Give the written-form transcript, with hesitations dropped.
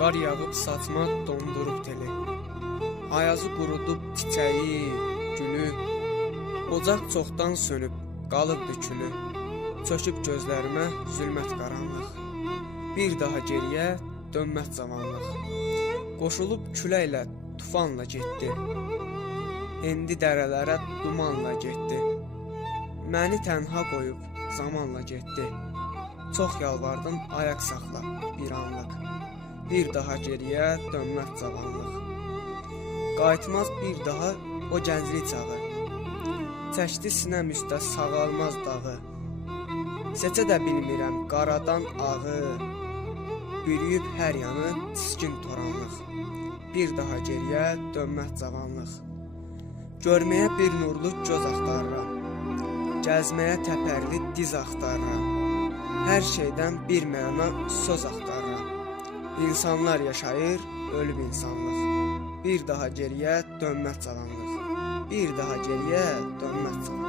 Qar yağıb saçma dondurub teli. Ayazı qurudub çiçəyi, gülü. Ocaq çoxdan sönüb, qalıbdı külü. Çöküb gözlərimə zülmət qaranlıq. Bir daha geriyə dönməz cavanlıq. Qoşulub küləklə, tufanla getdi. Endi dərələrə dumanla getdi. Məni tənha qoyub zamanla getdi. Çox yalvardım, ayaq saxla bir anlıq. Bir daha geriyə dönməz cavanlıq. Qayıtmaz bir daha o gənclik çağı. Çəkdi sinəm üstə sağalmaz dağı. Seçə də bilmirəm qaradan ağı. Bürüyüb hər yanı çiskin toranlıq. Bir daha geriyə dönməz cavanlıq. Görməyə bir nurlu göz axtarıram. Gəzməyə təpərli diz axtarıram. Hər şeydən bir məna söz axtarıram. İnsanlar yaşayır, ölüb insanlıq. Bir daha geriyə dönməz cavanlıq. Bir daha geriyə dönməz cavanlıq.